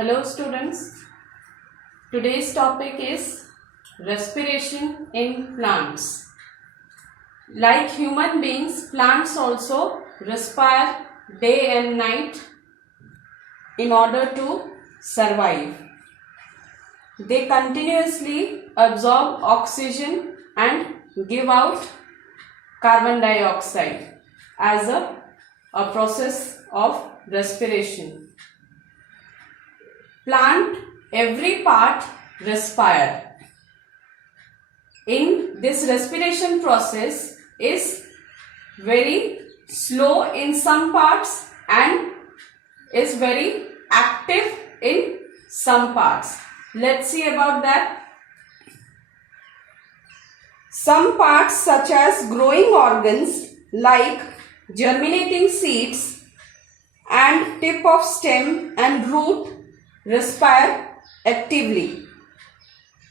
Hello students, today's topic is respiration in plants. Like human beings, plants also respire day and night in order to survive. They continuously absorb oxygen and give out carbon dioxide as a process of respiration. Plant, every part respire. In this respiration process is very slow in some parts and is very active in some parts. Let's see about that. Some parts such as growing organs like germinating seeds and tip of stem and root respire actively.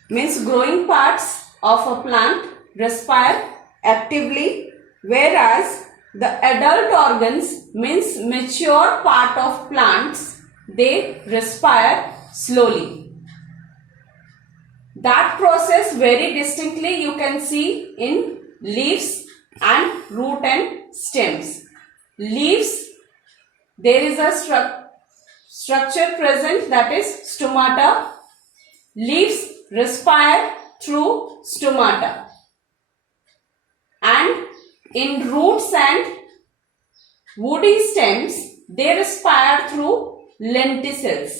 Means growing parts of a plant respire actively, whereas the adult organs means mature part of plants, they respire slowly. That process very distinctly you can see in leaves and root and stems. Leaves, there is a structure present, that is stomata. Leaves respire through stomata, and in roots and woody stems they respire through lenticels.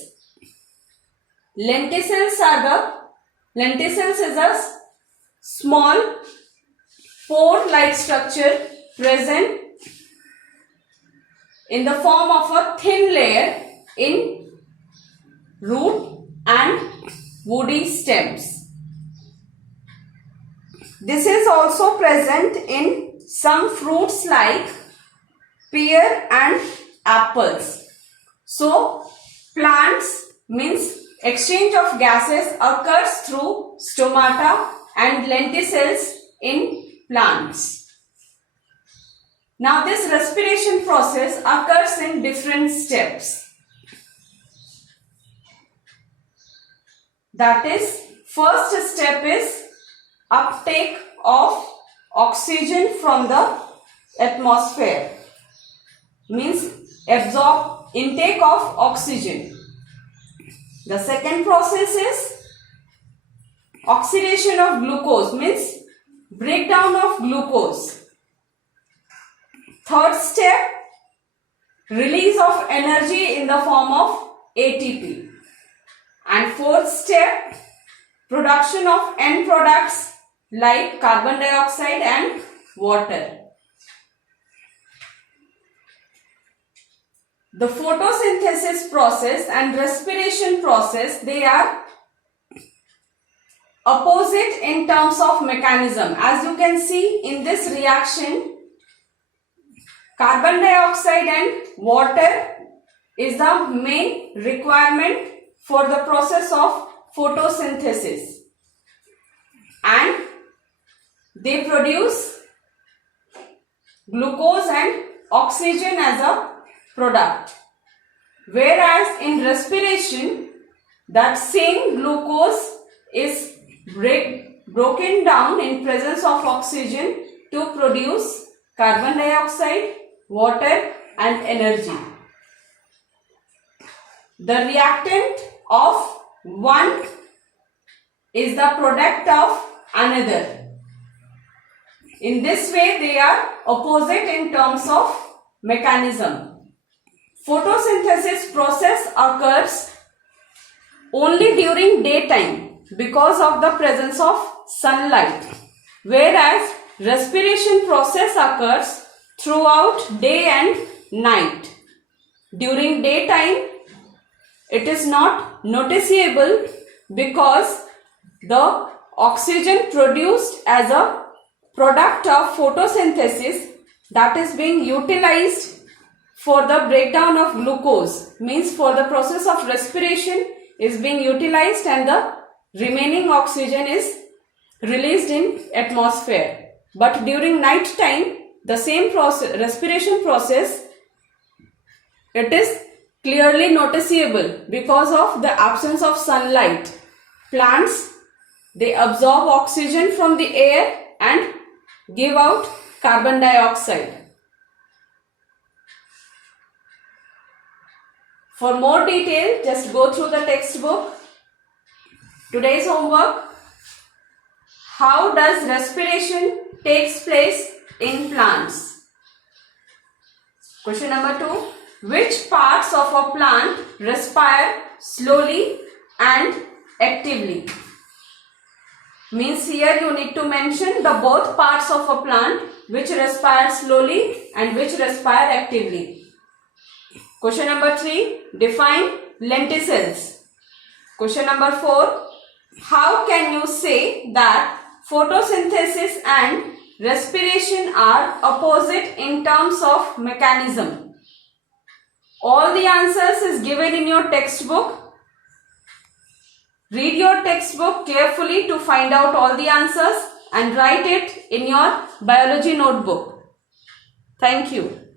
Lenticels is a small pore-like structure present in the form of a thin layer in root and woody stems. This is also present in some fruits like pear and apples. So, plants means exchange of gases occurs through stomata and lenticels in plants. Now, this respiration process occurs in different steps. That is, first step is uptake of oxygen from the atmosphere. Means intake of oxygen. The second process is oxidation of glucose, means breakdown of glucose. Third step, release of energy in the form of ATP. And fourth step, production of end products like carbon dioxide and water. The photosynthesis process and respiration process, they are opposite in terms of mechanism. As you can see in this reaction, carbon dioxide and water is the main requirement for the process of photosynthesis, and they produce glucose and oxygen as a product. Whereas in respiration, that same glucose is broken down in presence of oxygen to produce carbon dioxide, water and energy. The reactant of one is the product of another. In this way, they are opposite in terms of mechanism. Photosynthesis process occurs only during daytime because of the presence of sunlight, whereas respiration process occurs throughout day and night. During daytime, it is not noticeable because the oxygen produced as a product of photosynthesis, that is being utilized for the breakdown of glucose, means for the process of respiration is being utilized and the remaining oxygen is released in atmosphere. But during night time, the same process, respiration process, it is clearly noticeable because of the absence of sunlight. Plants, they absorb oxygen from the air and give out carbon dioxide. For more detail, just go through the textbook. Today's homework: how does respiration takes place in plants? Question number 2. Which parts of a plant respire slowly and actively? Means here you need to mention the both parts of a plant which respire slowly and which respire actively. Question number 3. Define lenticels. Question number 4. How can you say that photosynthesis and respiration are opposite in terms of mechanism? All the answers is given in your textbook. Read your textbook carefully to find out all the answers and write it in your biology notebook. Thank you.